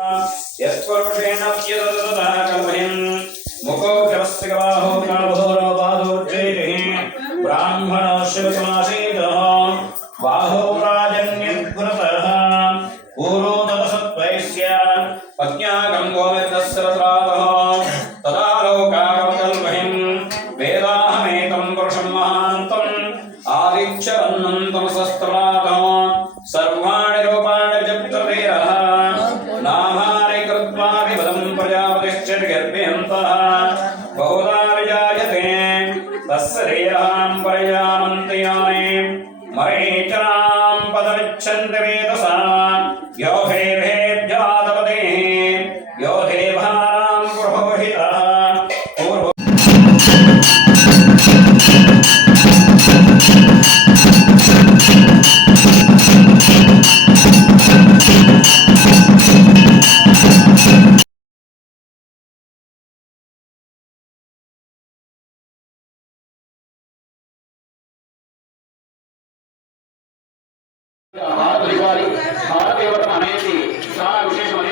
यस्पर्शेण यदददाकल्पयन् मुखो व्यवस्थितबाहो कालभोरो पादोच्चैः ब्राह्मणस्य समासीतः बाहो राजन्यद्गुणतः पूर्वो तदसत्त्वैस्य पत्न्या गङ्गोमिर्दस्रत्रातः तदा लोकाकल्पयन् वेदाहमेतं पुरुषं महान्तम् आदिच्छन्नन्तमसस्तमातः सर्वाणि रूपाणि विचित्रधीरः नामानि कृत्वाभिवदं प्रजापतिश्चर्यर्भ्यन्तः बहुधा विजायते तस्य धीरां पर्यामन्ति यानि मरीचनां पदमिच्छन्ति वेदसा यो देवेभ्यादपतेः यो देवानां पुरोहितः భారతదేవత అనేది చాలా విశేషమైన